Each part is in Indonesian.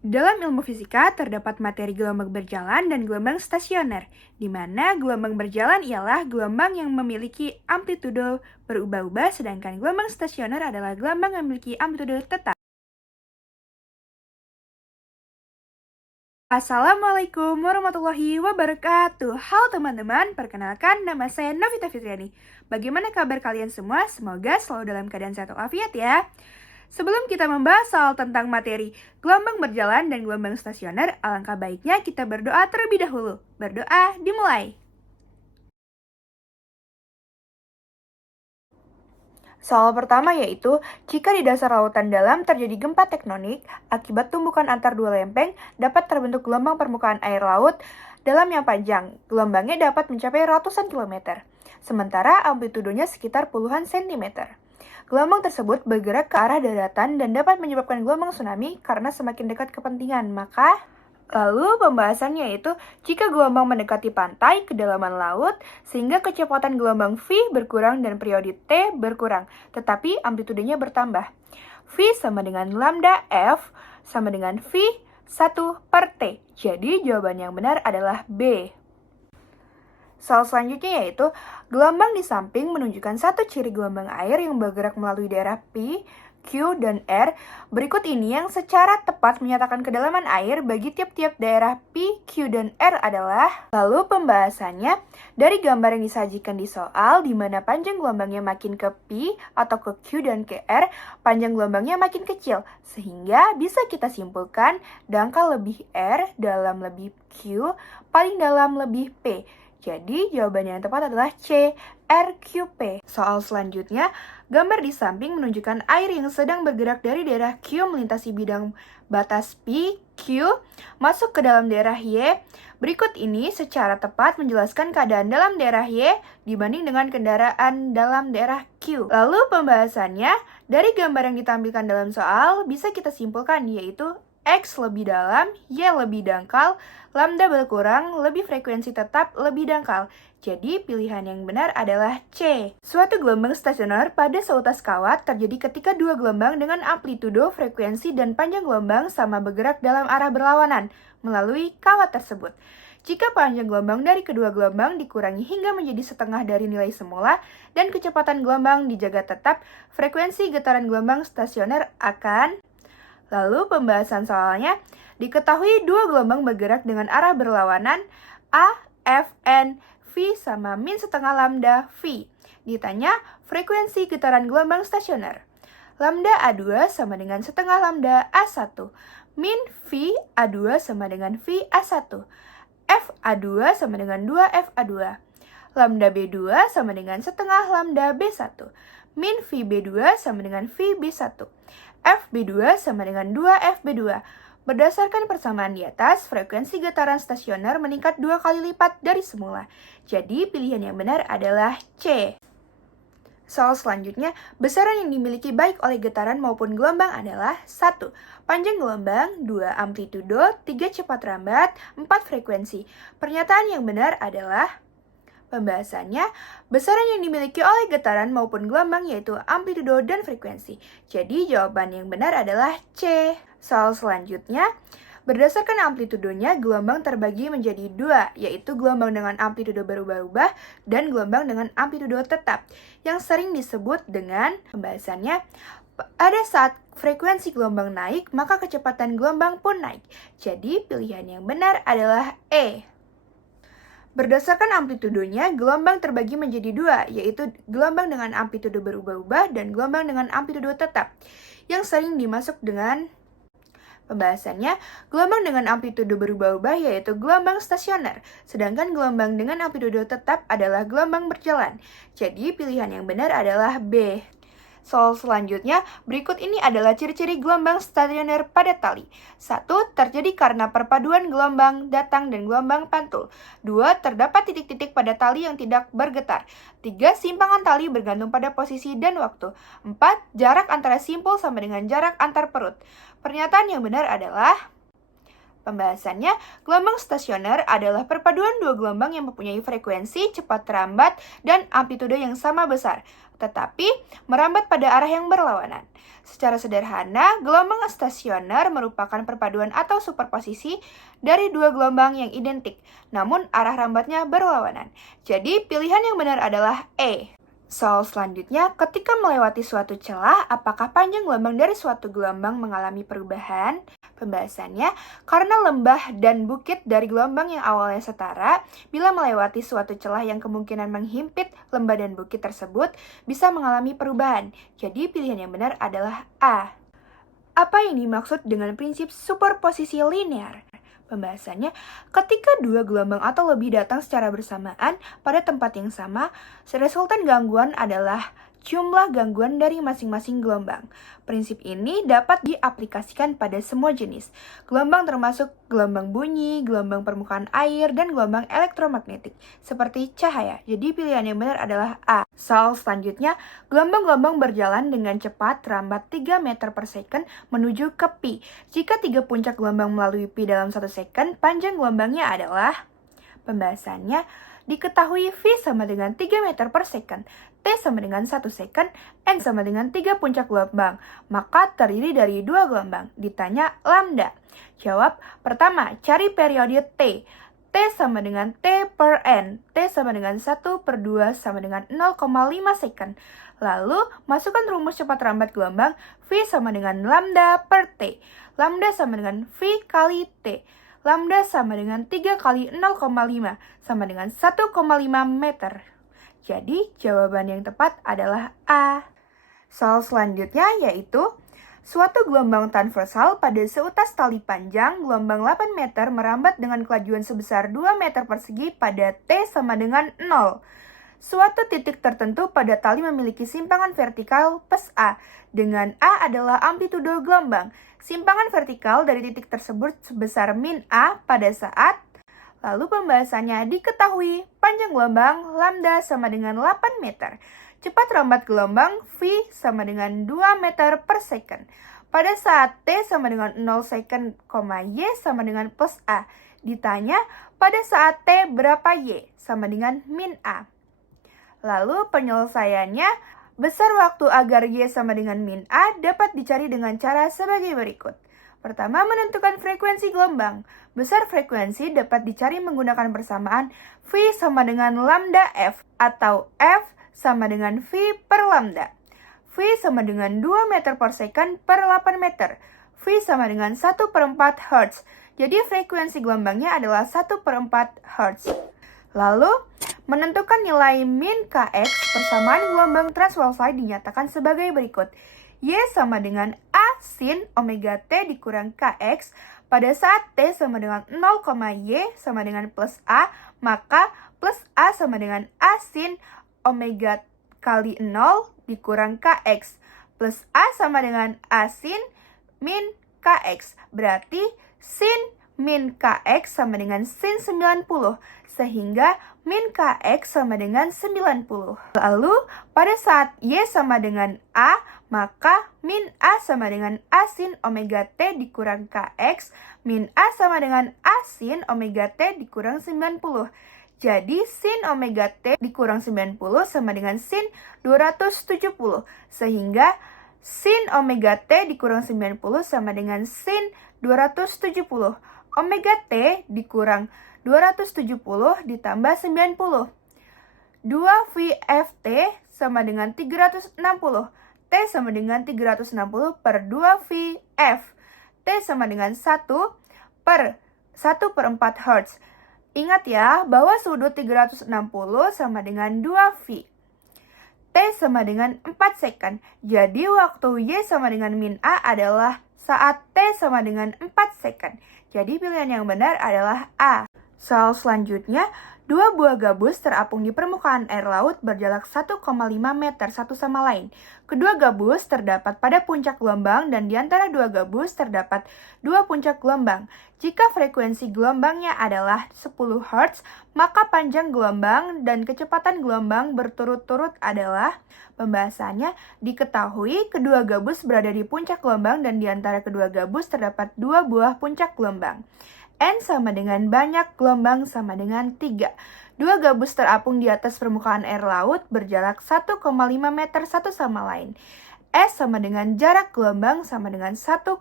Dalam ilmu fisika, terdapat materi gelombang berjalan dan gelombang stasioner, di mana gelombang berjalan ialah gelombang yang memiliki amplitudo berubah-ubah, sedangkan gelombang stasioner adalah gelombang yang memiliki amplitudo tetap. Assalamualaikum warahmatullahi wabarakatuh. Halo teman-teman, perkenalkan nama saya Novita Fitriani. Bagaimana kabar kalian semua? Semoga selalu dalam keadaan sehat walafiat ya. Sebelum kita membahas soal tentang materi gelombang berjalan dan gelombang stasioner, alangkah baiknya kita berdoa terlebih dahulu. Berdoa dimulai. Soal pertama yaitu, jika di dasar lautan dalam terjadi gempa tektonik, akibat tumbukan antar dua lempeng, dapat terbentuk gelombang permukaan air laut dalam yang panjang. Gelombangnya dapat mencapai ratusan kilometer, sementara amplitudonya sekitar puluhan sentimeter. Gelombang tersebut bergerak ke arah daratan dan dapat menyebabkan gelombang tsunami karena semakin dekat kepentingan. Lalu pembahasannya yaitu jika gelombang mendekati pantai kedalaman laut sehingga kecepatan gelombang V berkurang dan periode T berkurang, tetapi amplitudenya bertambah. V sama dengan lambda F sama dengan V1 per T. Jadi jawaban yang benar adalah B. Soal selanjutnya yaitu, gelombang di samping menunjukkan satu ciri gelombang air yang bergerak melalui daerah P, Q, dan R. Berikut ini yang secara tepat menyatakan kedalaman air bagi tiap-tiap daerah P, Q, dan R adalah. Lalu pembahasannya, dari gambar yang disajikan di soal, di mana panjang gelombangnya makin ke P atau ke Q dan ke R, panjang gelombangnya makin kecil. Sehingga bisa kita simpulkan, dangkal lebih R, dalam lebih Q, paling dalam lebih P. Jadi, jawaban yang tepat adalah C, RQP. Soal selanjutnya, gambar di samping menunjukkan air yang sedang bergerak dari daerah Q melintasi bidang batas P, Q, masuk ke dalam daerah Y. Berikut ini secara tepat menjelaskan keadaan dalam daerah Y dibanding dengan kendaraan dalam daerah Q. Lalu pembahasannya, dari gambar yang ditampilkan dalam soal, bisa kita simpulkan yaitu X lebih dalam, Y lebih dangkal, lambda berkurang, lebih frekuensi tetap, lebih dangkal. Jadi pilihan yang benar adalah C. Suatu gelombang stasioner pada seutas kawat terjadi ketika dua gelombang dengan amplitudo, frekuensi, dan panjang gelombang sama bergerak dalam arah berlawanan melalui kawat tersebut. Jika panjang gelombang dari kedua gelombang dikurangi hingga menjadi setengah dari nilai semula dan kecepatan gelombang dijaga tetap, frekuensi getaran gelombang stasioner akan. Lalu pembahasan soalnya, diketahui dua gelombang bergerak dengan arah berlawanan A, F, N, V sama min setengah lambda V. Ditanya frekuensi getaran gelombang stasioner. Lambda A2 sama dengan setengah lambda A1. Min V A2 sama dengan V A1. F A2 sama dengan 2 F A2. Lambda B2 sama dengan setengah lambda B1. Min V B2 sama dengan V B1. FB2 sama dengan 2FB2. Berdasarkan persamaan di atas, frekuensi getaran stasioner meningkat 2 kali lipat dari semula. Jadi, pilihan yang benar adalah C. Soal selanjutnya, besaran yang dimiliki baik oleh getaran maupun gelombang adalah 1. Panjang gelombang, 2. Amplitudo, 3. Cepat rambat, 4. Frekuensi. Pernyataan yang benar adalah. Pembahasannya, besaran yang dimiliki oleh getaran maupun gelombang yaitu amplitudo dan frekuensi. Jadi, jawaban yang benar adalah C. Soal selanjutnya, berdasarkan amplitudonya, gelombang terbagi menjadi dua, yaitu gelombang dengan amplitudo berubah-ubah dan gelombang dengan amplitudo tetap, yang sering disebut dengan pembahasannya, pada saat frekuensi gelombang naik, maka kecepatan gelombang pun naik. Jadi, pilihan yang benar adalah E. Berdasarkan amplitudonya, gelombang terbagi menjadi dua, yaitu gelombang dengan amplitudo berubah-ubah dan gelombang dengan amplitudo tetap, yang sering dimasuk dengan pembahasannya, gelombang dengan amplitudo berubah-ubah yaitu gelombang stasioner, sedangkan gelombang dengan amplitudo tetap adalah gelombang berjalan. Jadi, pilihan yang benar adalah B. Soal selanjutnya, berikut ini adalah ciri-ciri gelombang stasioner pada tali. 1. Terjadi karena perpaduan gelombang datang dan gelombang pantul. 2. Terdapat titik-titik pada tali yang tidak bergetar. 3. Simpangan tali bergantung pada posisi dan waktu. 4. Jarak antara simpul sama dengan jarak antar perut. Pernyataan yang benar adalah Pembahasannya, gelombang stasioner adalah perpaduan dua gelombang yang mempunyai frekuensi, cepat terambat, dan amplitude yang sama besar, tetapi merambat pada arah yang berlawanan. Secara sederhana, gelombang stasioner merupakan perpaduan atau superposisi dari dua gelombang yang identik, namun arah rambatnya berlawanan. Jadi, pilihan yang benar adalah E. Soal selanjutnya, ketika melewati suatu celah, apakah panjang gelombang dari suatu gelombang mengalami perubahan? Pembahasannya, karena lembah dan bukit dari gelombang yang awalnya setara, bila melewati suatu celah yang kemungkinan menghimpit lembah dan bukit tersebut, bisa mengalami perubahan. Jadi pilihan yang benar adalah A. Apa yang dimaksud dengan prinsip superposisi linear? Pembahasannya, ketika dua gelombang atau lebih datang secara bersamaan pada tempat yang sama, resultan gangguan adalah jumlah gangguan dari masing-masing gelombang. Prinsip ini dapat diaplikasikan pada semua jenis. Gelombang termasuk gelombang bunyi, gelombang permukaan air, dan gelombang elektromagnetik, seperti cahaya. Jadi pilihan yang benar adalah A. Soal selanjutnya, gelombang-gelombang berjalan dengan cepat terambat 3 meter per second menuju ke pi. Jika 3 puncak gelombang melalui pi dalam 1 second, panjang gelombangnya adalah... Pembahasannya, diketahui V sama dengan 3 meter per second, T sama dengan 1 second, N sama dengan 3 puncak gelombang, maka terdiri dari 2 gelombang. Ditanya lambda. Jawab, pertama, cari periode T. T sama dengan T per N. T sama dengan 1 per 2 sama dengan 0,5 second. Lalu, masukkan rumus cepat rambat gelombang, V sama dengan lambda per T. Lambda sama dengan V kali T. Lambda sama dengan 3 kali 0,5 sama dengan 1,5 meter. Jadi, jawaban yang tepat adalah A. Soal selanjutnya yaitu, suatu gelombang transversal pada seutas tali panjang, gelombang 8 meter merambat dengan kelajuan sebesar 2 meter persegi pada T sama dengan 0. Suatu titik tertentu pada tali memiliki simpangan vertikal plus A, dengan A adalah amplitudo gelombang. Simpangan vertikal dari titik tersebut sebesar min A pada saat... Lalu pembahasannya, diketahui panjang gelombang lambda sama dengan 8 meter. Cepat rambat gelombang V sama dengan 2 meter per second. Pada saat T sama dengan 0 second, Y sama dengan plus A. Ditanya, pada saat T berapa Y? Sama dengan min A. Lalu penyelesaiannya, besar waktu agar Y sama dengan min A dapat dicari dengan cara sebagai berikut. Pertama, menentukan frekuensi gelombang. Besar frekuensi dapat dicari menggunakan persamaan V sama dengan lambda F, atau F sama dengan V per lambda. V sama dengan 2 meter per second per 8 meter. V sama dengan 1 per 4 Hz. Jadi frekuensi gelombangnya adalah 1 per 4 Hz. Lalu, menentukan nilai min Kx persamaan gelombang transversal dinyatakan sebagai berikut. Y sama dengan A sin omega T dikurang Kx. Pada saat T sama dengan 0, Y sama dengan plus A, maka plus A sama dengan A sin omega kali 0 dikurang Kx. Plus A sama dengan A sin min Kx. Berarti sin min Kx sama dengan sin 90. Sehingga min Kx sama dengan 90. Lalu, pada saat Y sama dengan A, maka min A sama dengan A sin omega T dikurang Kx, min A sama dengan A sin omega T dikurang 90. Jadi, sin omega T dikurang 90 sama dengan sin 270. Sehingga, sin omega T dikurang 90 sama dengan sin 270. Omega T dikurang 270 ditambah 90. 2 VFT sama dengan 360. T sama dengan 360 per 2 VF. T sama dengan 1 per 4 Hz. Ingat ya, bahwa sudut 360 sama dengan 2 V. T sama dengan 4 second. Jadi waktu Y sama dengan min A adalah saat T sama dengan 4 second. Jadi pilihan yang benar adalah A. Soal selanjutnya, dua buah gabus terapung di permukaan air laut berjarak 1,5 meter satu sama lain. Kedua gabus terdapat pada puncak gelombang dan di antara dua gabus terdapat dua puncak gelombang. Jika frekuensi gelombangnya adalah 10 Hz, maka panjang gelombang dan kecepatan gelombang berturut-turut adalah. Pembahasannya, diketahui kedua gabus berada di puncak gelombang dan di antara kedua gabus terdapat dua buah puncak gelombang. N sama dengan banyak, gelombang sama dengan 3. Dua gabus terapung di atas permukaan air laut berjarak 1,5 meter satu sama lain. S sama dengan jarak gelombang sama dengan 1,5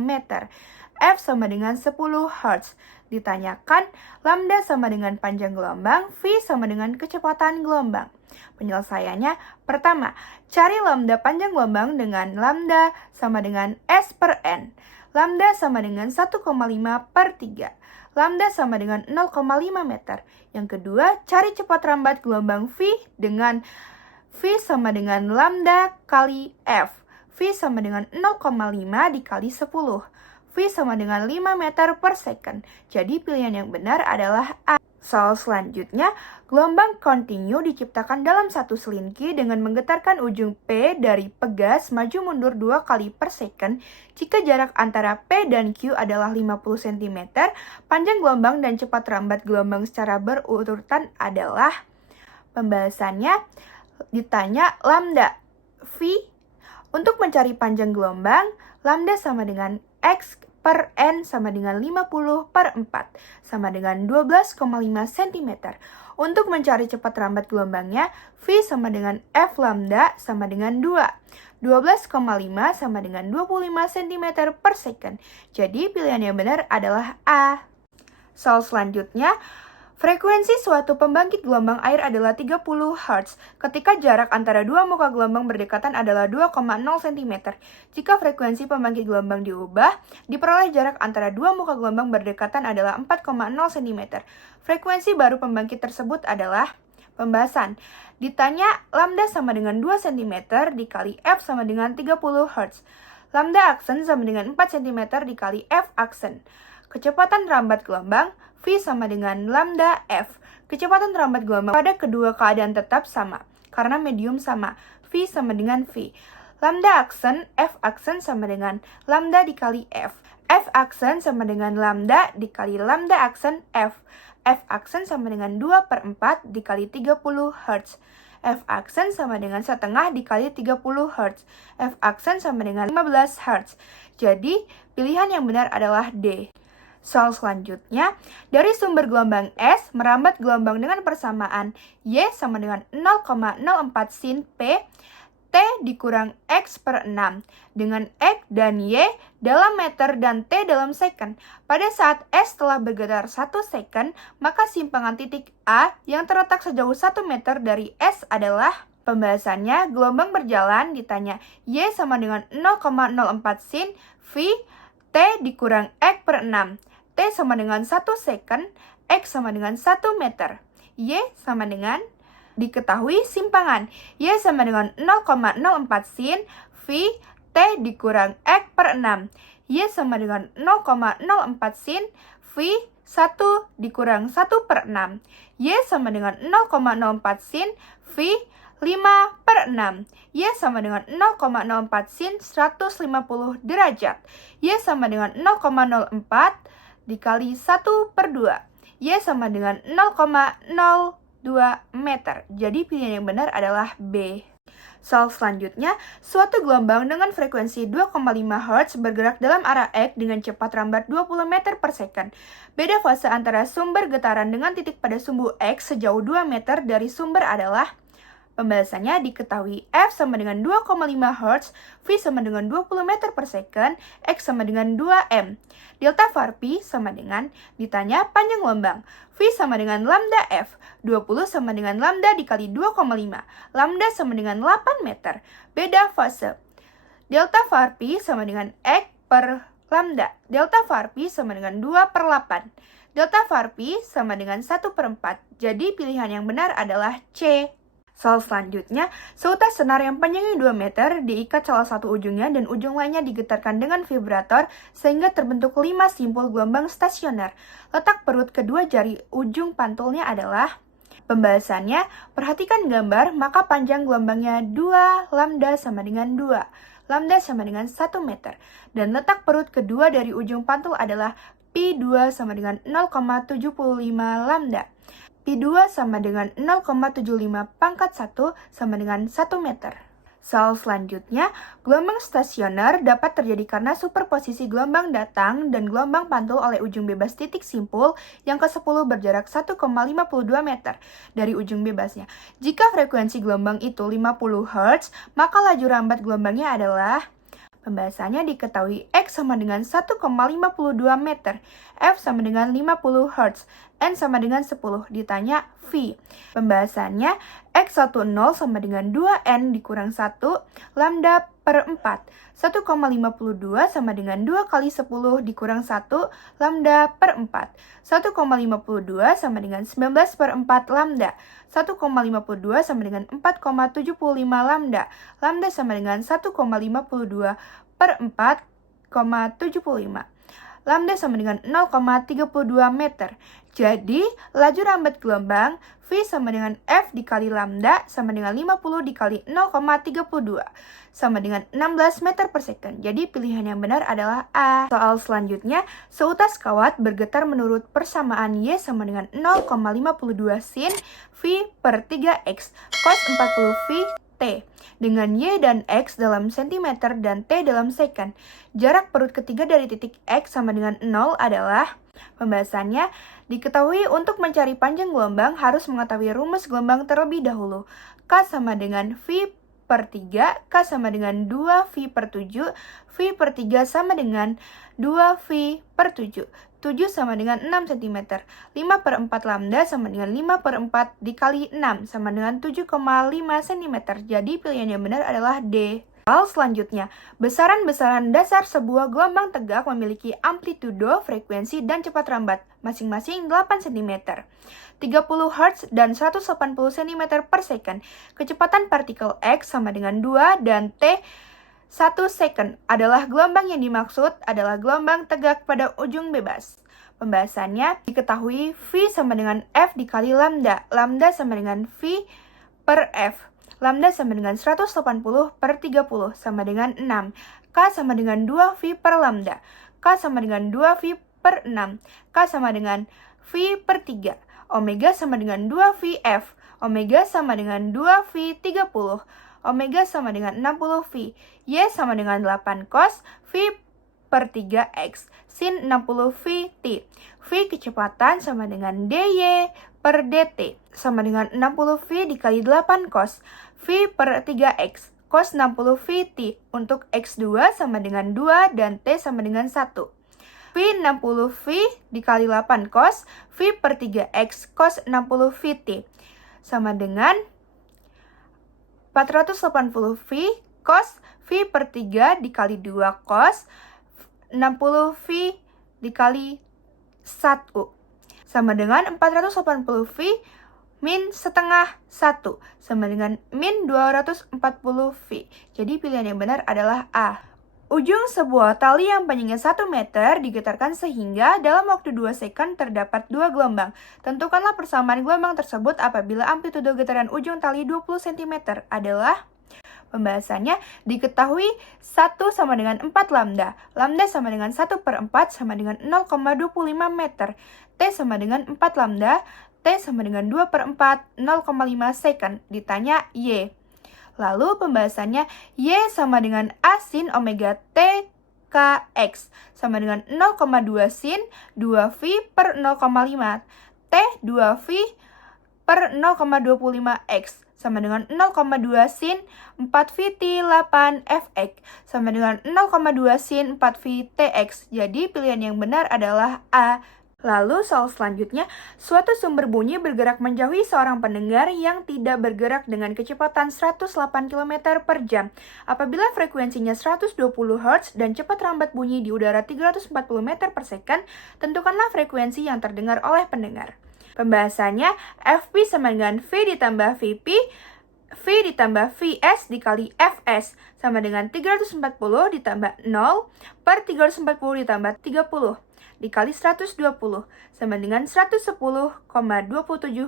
meter. F sama dengan 10 Hz. Ditanyakan, lambda sama dengan panjang gelombang, V sama dengan kecepatan gelombang. Penyelesaiannya, pertama, cari lambda panjang gelombang dengan lambda sama dengan S per N. Lambda sama dengan 1,5 per 3. Lambda sama dengan 0,5 meter. Yang kedua, cari cepat rambat gelombang V dengan V sama dengan lambda kali F. V sama dengan 0,5 dikali 10. V sama dengan 5 meter per second. Jadi pilihan yang benar adalah A. Soal selanjutnya, gelombang kontinu diciptakan dalam satu selingki dengan menggetarkan ujung P dari pegas maju mundur 2 kali per second jika jarak antara P dan Q adalah 50 cm, panjang gelombang dan cepat rambat gelombang secara berurutan adalah. Pembahasannya, ditanya lambda V. Untuk mencari panjang gelombang, lambda sama dengan X per N sama dengan 50 per 4 sama dengan 12,5 cm. Untuk mencari cepat rambat gelombangnya, V sama dengan F lambda sama dengan 2. 12,5 sama dengan 25 cm per second. Jadi pilihan yang benar adalah A. Soal selanjutnya, frekuensi suatu pembangkit gelombang air adalah 30 Hz ketika jarak antara dua muka gelombang berdekatan adalah 2,0 cm. Jika frekuensi pembangkit gelombang diubah, diperoleh jarak antara dua muka gelombang berdekatan adalah 4,0 cm. Frekuensi baru pembangkit tersebut adalah. Pembahasan, ditanya lambda sama dengan 2 cm dikali F sama dengan 30 Hz. Lambda aksen sama dengan 4 cm dikali F aksen. Kecepatan rambat gelombang V sama dengan lambda F. Kecepatan rambat gelombang pada kedua keadaan tetap sama, karena medium sama. V sama dengan V. Lambda aksen, F aksen sama dengan lambda dikali F. F aksen sama dengan lambda dikali lambda aksen F. F aksen sama dengan 2 per 4 dikali 30 Hz. F aksen sama dengan setengah dikali 30 Hz. F aksen sama dengan 15 Hz. Jadi, pilihan yang benar adalah D. Soal selanjutnya, dari sumber gelombang S merambat gelombang dengan persamaan Y sama dengan 0,04 sin P, T dikurang X per 6, dengan X dan Y dalam meter dan T dalam second. Pada saat S telah bergetar 1 second, maka simpangan titik A yang terletak sejauh 1 meter dari S adalah. Pembahasannya, gelombang berjalan ditanya Y sama dengan 0,04 sin V, T dikurang X per 6. T sama dengan 1 second, X sama dengan 1 meter. Y sama dengan, diketahui simpangan. Y sama dengan 0,04 sin V, T dikurang X per 6. Y sama dengan 0,04 sin V, 1 dikurang 1 per 6. Y sama dengan 0,04 sin V, 5 per 6. Y sama dengan 0,04 sin 150 derajat. Y sama dengan 0,04 dikali 1 per 2. Y sama dengan 0,02 meter. Jadi pilihan yang benar adalah B. Soal selanjutnya, suatu gelombang dengan frekuensi 2,5 Hz bergerak dalam arah X dengan cepat rambat 20 meter per second. Beda fase antara sumber getaran dengan titik pada sumbu X sejauh 2 meter dari sumber adalah. Pembahasannya, diketahui F sama dengan 2,5 Hz, V sama dengan 20 meter per second, X sama dengan 2M. Delta var P sama dengan, ditanya panjang gelombang. V sama dengan lambda F, 20 sama dengan lambda dikali 2,5. Lambda sama dengan 8 meter. Beda fase. Delta var P sama dengan X per lambda. Delta var P sama dengan 2 per 8. Delta var P sama dengan 1 per 4. Jadi pilihan yang benar adalah C. Soal selanjutnya, seutas senar yang panjangnya 2 meter diikat salah satu ujungnya dan ujung lainnya digetarkan dengan vibrator sehingga terbentuk 5 simpul gelombang stasioner. Letak perut kedua jari ujung pantulnya adalah... Pembahasannya, perhatikan gambar, maka panjang gelombangnya 2 lambda sama dengan 2. Lambda sama dengan 1 meter. Dan letak perut kedua dari ujung pantul adalah Pi2 sama dengan 0,75 lambda. Pi2 sama dengan 0,75 pangkat 1 sama dengan 1 meter. Soal selanjutnya, gelombang stasioner dapat terjadi karena superposisi gelombang datang dan gelombang pantul oleh ujung bebas titik simpul yang ke-10 berjarak 1,52 meter dari ujung bebasnya. Jika frekuensi gelombang itu 50 Hz, maka laju rambat gelombangnya adalah... Pembahasannya diketahui X sama dengan 1,52 meter, F sama dengan 50 Hz, N sama dengan 10, ditanya V. Pembahasannya X10 sama dengan 2N dikurang 1, lambda per 4. 1,52 sama dengan 2 kali 10 dikurang 1, lambda per 4. 1,52 sama dengan 19 per 4 lambda. 1,52 sama dengan 4,75 lambda. Lambda sama dengan 1,52 per 4,75. Lambda sama dengan 0,32 meter. Jadi, laju rambat gelombang V sama dengan F dikali lambda sama dengan 50 dikali 0,32 sama dengan 16 meter per second. Jadi, pilihan yang benar adalah A. Soal selanjutnya, seutas kawat bergetar menurut persamaan Y sama dengan 0,52 sin V per 3X cos 40 V T. Dengan Y dan X dalam sentimeter dan T dalam second. Jarak perut ketiga dari titik X sama dengan 0 adalah... Pembahasannya, diketahui untuk mencari panjang gelombang harus mengetahui rumus gelombang terlebih dahulu. K sama dengan V per 3, K sama dengan 2V per 7, V per 3 sama dengan 2V per 7. 7 sama dengan 6 cm. 5 per 4 lambda sama dengan 5 per 4 dikali 6 sama dengan 7,5 cm. Jadi pilihan yang benar adalah D. Hal selanjutnya, besaran-besaran dasar sebuah gelombang tegak memiliki amplitudo, frekuensi, dan cepat rambat, masing-masing 8 cm, 30 Hz, dan 180 cm per second. Kecepatan partikel X sama dengan 2 dan T 1 second adalah gelombang yang dimaksud adalah gelombang tegak pada ujung bebas. Pembahasannya, diketahui V sama dengan F dikali lambda, lambda sama dengan V per F. Lambda sama dengan 180 per 30 sama dengan 6. K sama dengan 2V per lambda. K sama dengan 2V per 6. K sama dengan V per 3. Omega sama dengan 2VF. Omega sama dengan 2V30. Omega sama dengan 60V. Y sama dengan 8 cos V per 3X sin 60V T. V kecepatan sama dengan dy per dt sama dengan 60V dikali 8 cos V per 3X cos 60V T untuk X2 sama dengan 2 dan T sama dengan 1. V 60V dikali 8 cos V per 3X cos 60V T sama dengan 480V cos V per 3 dikali 2 cos 60V dikali 1 sama dengan 480V min setengah 1 sama dengan min 240V. Jadi pilihan yang benar adalah A. Ujung sebuah tali yang panjangnya 1 meter digetarkan sehingga dalam waktu 2 second terdapat 2 gelombang. Tentukanlah persamaan gelombang tersebut apabila amplitudo getaran ujung tali 20 cm adalah... Pembahasannya, diketahui 1 sama dengan 4 lambda. Lambda sama dengan 1 per 4 sama dengan 0,25 meter. T sama dengan 4 lambda. T sama dengan 2 per 4, 0,5 second. Ditanya Y. Lalu pembahasannya, Y sama dengan A sin omega T KX sama dengan 0,2 sin 2V per 0,5. T 2V per 0,25X sama dengan 0,2 sin 4VT 8 Fx sama dengan 0,2 sin 4V Tx. Jadi pilihan yang benar adalah A. Lalu soal selanjutnya, suatu sumber bunyi bergerak menjauhi seorang pendengar yang tidak bergerak dengan kecepatan 108 km per jam. Apabila frekuensinya 120 Hz dan cepat rambat bunyi di udara 340 meter per second, tentukanlah frekuensi yang terdengar oleh pendengar. Pembahasannya, Fp sama dengan V ditambah Vp V ditambah Vs dikali Fs sama dengan 340 ditambah 0 per 340 ditambah 30 dikali 120 sama dengan 110,27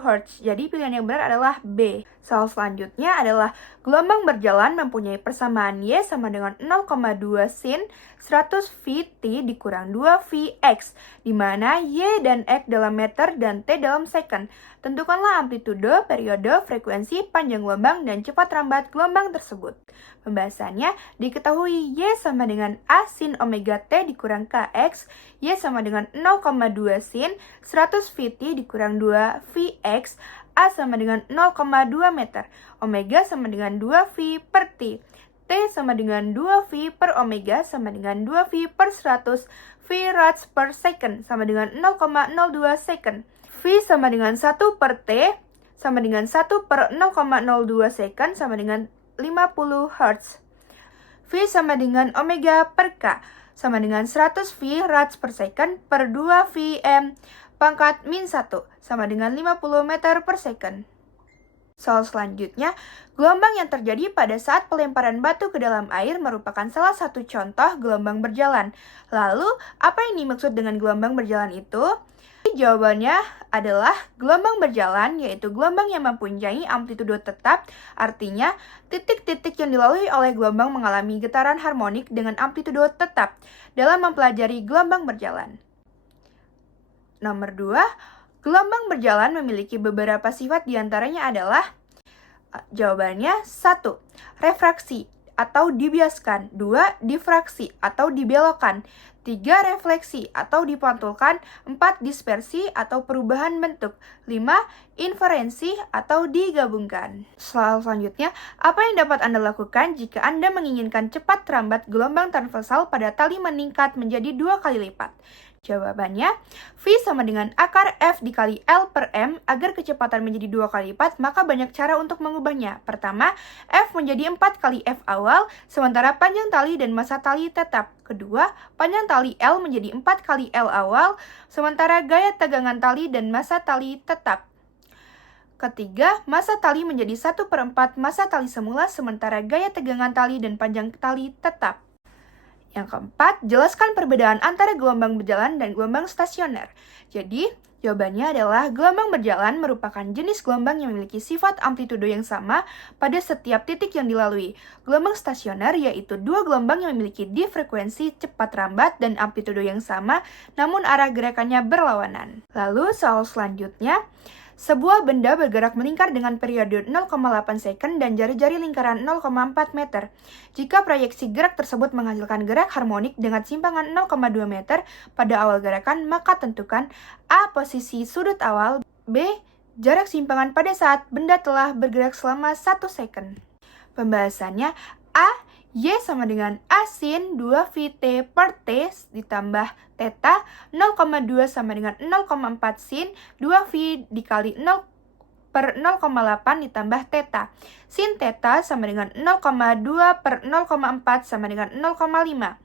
Hz. Jadi pilihan yang benar adalah B. Soal selanjutnya adalah gelombang berjalan mempunyai persamaan Y sama dengan 0,2 sin 100 Vt dikurang 2 Vx, di mana Y dan X dalam meter dan T dalam second. Tentukanlah amplitude, periode, frekuensi, panjang gelombang, dan cepat rambat gelombang tersebut. Pembahasannya, diketahui Y sama dengan A sin omega T dikurang Kx, Y sama dengan 0,2 sin 100 Vt dikurang 2 Vx, A sama dengan 0,2 meter, omega sama dengan 2 V per T, T sama dengan 2 V per omega sama dengan 2 V per 100 V rads per second sama dengan 0,02 second. V sama dengan 1 per T sama dengan 1 per 0,02 second sama dengan 50 Hz. V sama dengan omega per K sama dengan 100 V rads per second per 2 Vm pangkat min 1 sama dengan 50 meter per second. Soal selanjutnya, gelombang yang terjadi pada saat pelemparan batu ke dalam air merupakan salah satu contoh gelombang berjalan. Lalu, apa yang dimaksud dengan gelombang berjalan itu? Jawabannya adalah gelombang berjalan, yaitu gelombang yang mempunyai amplitudo tetap, artinya titik-titik yang dilalui oleh gelombang mengalami getaran harmonik dengan amplitudo tetap dalam mempelajari gelombang berjalan. Nomor 2, gelombang berjalan memiliki beberapa sifat diantaranya adalah jawabannya 1. Refraksi atau dibiaskan, 2. Difraksi atau dibelokkan, 3. Refleksi atau dipantulkan, 4. Dispersi atau perubahan bentuk, 5. Inferensi atau digabungkan. Soal selanjutnya, apa yang dapat Anda lakukan jika Anda menginginkan cepat rambat gelombang transversal pada tali meningkat menjadi 2 kali lipat? Jawabannya, V sama dengan akar F dikali L per M. Agar kecepatan menjadi 2 kali lipat, maka banyak cara untuk mengubahnya. Pertama, F menjadi 4 kali F awal, sementara panjang tali dan massa tali tetap. Kedua, panjang tali L menjadi 4 kali L awal, sementara gaya tegangan tali dan massa tali tetap. Ketiga, massa tali menjadi 1/4 massa tali semula, sementara gaya tegangan tali dan panjang tali tetap. Yang keempat, jelaskan perbedaan antara gelombang berjalan dan gelombang stasioner. Jadi, jawabannya adalah gelombang berjalan merupakan jenis gelombang yang memiliki sifat amplitudo yang sama pada setiap titik yang dilalui. Gelombang stasioner yaitu 2 gelombang yang memiliki frekuensi cepat rambat dan amplitudo yang sama, namun arah gerakannya berlawanan. Lalu, soal selanjutnya, sebuah benda bergerak melingkar dengan periode 0,8 second dan jari-jari lingkaran 0,4 meter. Jika proyeksi gerak tersebut menghasilkan gerak harmonik dengan simpangan 0,2 meter pada awal gerakan, maka tentukan A. Posisi sudut awal, B. Jarak simpangan pada saat benda telah bergerak selama 1 second. Pembahasannya, A. Y sama dengan A sin 2 Vt per T ditambah theta 0,2 sama dengan 0,4 sin 2 V dikali 0 per 0,8 ditambah theta. Sin theta sama dengan 0,2 per 0,4 sama dengan 0,5.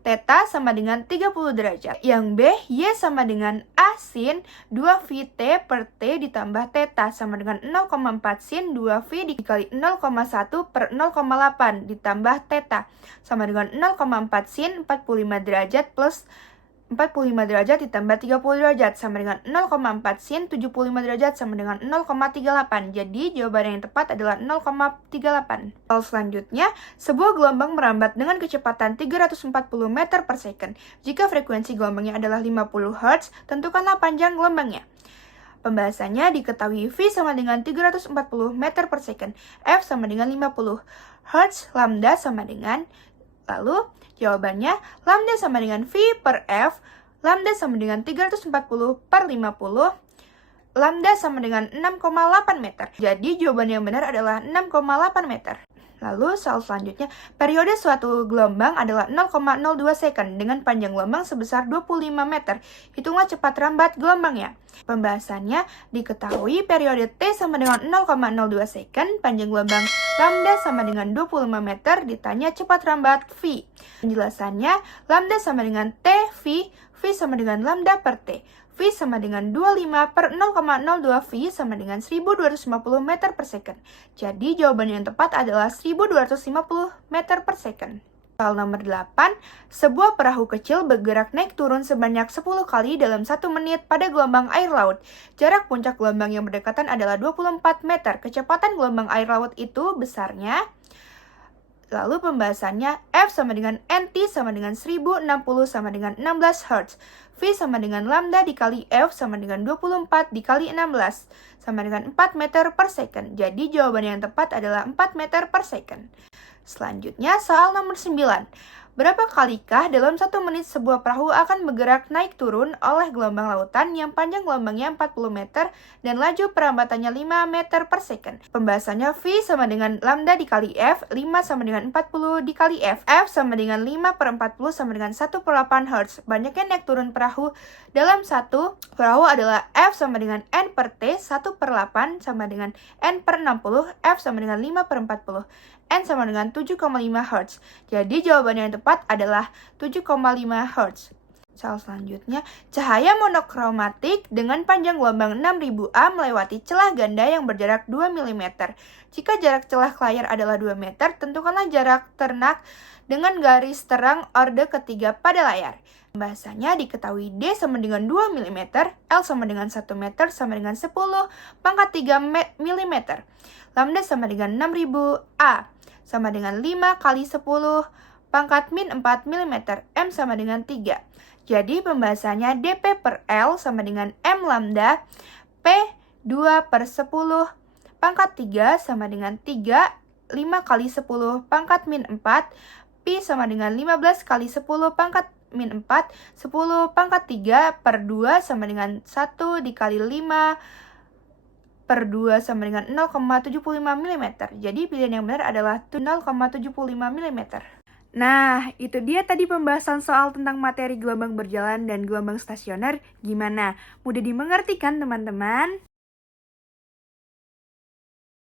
Theta sama dengan 30 derajat. Yang B, Y sama dengan A sin 2 Vt per T ditambah theta sama dengan 0,4 sin 2 V dikali 0,1 per 0,8 ditambah theta sama dengan 0,4 sin 45 derajat plus 45 derajat ditambah 30 derajat sama dengan 0,4 sin 75 derajat sama dengan 0,38. Jadi jawaban yang tepat adalah 0,38. Soal selanjutnya, sebuah gelombang merambat dengan kecepatan 340 meter per second. Jika frekuensi gelombangnya adalah 50 Hz, tentukanlah panjang gelombangnya. Pembahasannya diketahui V sama dengan 340 meter per second, F sama dengan 50 Hz, lambda sama dengan, lalu jawabannya, lambda sama dengan V per F, lambda sama dengan 340 per 50, lambda sama dengan 6,8 meter. Jadi jawaban yang benar adalah 6,8 meter. Lalu soal selanjutnya, periode suatu gelombang adalah 0,02 second dengan panjang gelombang sebesar 25 meter. Hitunglah cepat rambat gelombangnya. Pembahasannya diketahui periode T sama dengan 0,02 second, panjang gelombang lambda sama dengan 25 meter, ditanya cepat rambat V. Penjelasannya, lambda sama dengan T V, V sama dengan lambda per T. V V sama dengan 25 per 0,02 V sama dengan 1250 meter per second. Jadi jawaban yang tepat adalah 1250 meter per second. Soal nomor 8, sebuah perahu kecil bergerak naik turun sebanyak 10 kali dalam 1 menit pada gelombang air laut. Jarak puncak gelombang yang berdekatan adalah 24 meter. Kecepatan gelombang air laut itu besarnya. Lalu pembahasannya, F sama dengan NT sama dengan 1060 sama dengan 16 Hz. V sama dengan lambda dikali F sama dengan 24 dikali 16 sama dengan 4 meter per second. Jadi jawaban yang tepat adalah 4 meter per second. Selanjutnya, soal nomor 9. Berapa kalikah dalam 1 menit sebuah perahu akan bergerak naik turun oleh gelombang lautan yang panjang gelombangnya 40 meter dan laju perambatannya 5 meter per second? Pembahasannya V sama dengan lambda dikali F, 5 sama dengan 40 dikali F. F sama dengan 5 per 40 sama dengan 1 per 8 Hz. Banyaknya naik turun perahu dalam satu perahu adalah F sama dengan N per T, 1 per 8 sama dengan N per 60, F sama dengan 5 per 40. N sama dengan 7,5 Hz. Jadi jawaban yang tepat adalah 7,5 Hz. Soal selanjutnya, cahaya monokromatik dengan panjang gelombang 6000 A melewati celah ganda yang berjarak 2 mm. Jika jarak celah layar adalah 2 meter, tentukanlah jarak ternak dengan garis terang orde ketiga pada layar. Bahasanya diketahui D sama dengan 2 mm, L sama dengan 1 meter sama dengan 10 pangkat 3 mm. Lambda sama dengan 6000 A sama dengan 5 kali 10 pangkat min 4 mm, M sama dengan 3. Jadi pembahasannya dP per L sama dengan M lambda, P 2 per 10 pangkat 3 sama dengan 3, 5 kali 10 pangkat min 4, Pi sama dengan 15 kali 10 pangkat min 4, 10 pangkat 3 per 2 sama dengan 1 dikali 5 per 2 sama dengan 0,75 mm. Jadi pilihan yang benar adalah 0,75 mm. Nah, itu dia tadi pembahasan soal tentang materi gelombang berjalan dan gelombang stasioner. Gimana? Mudah dimengerti kan teman-teman?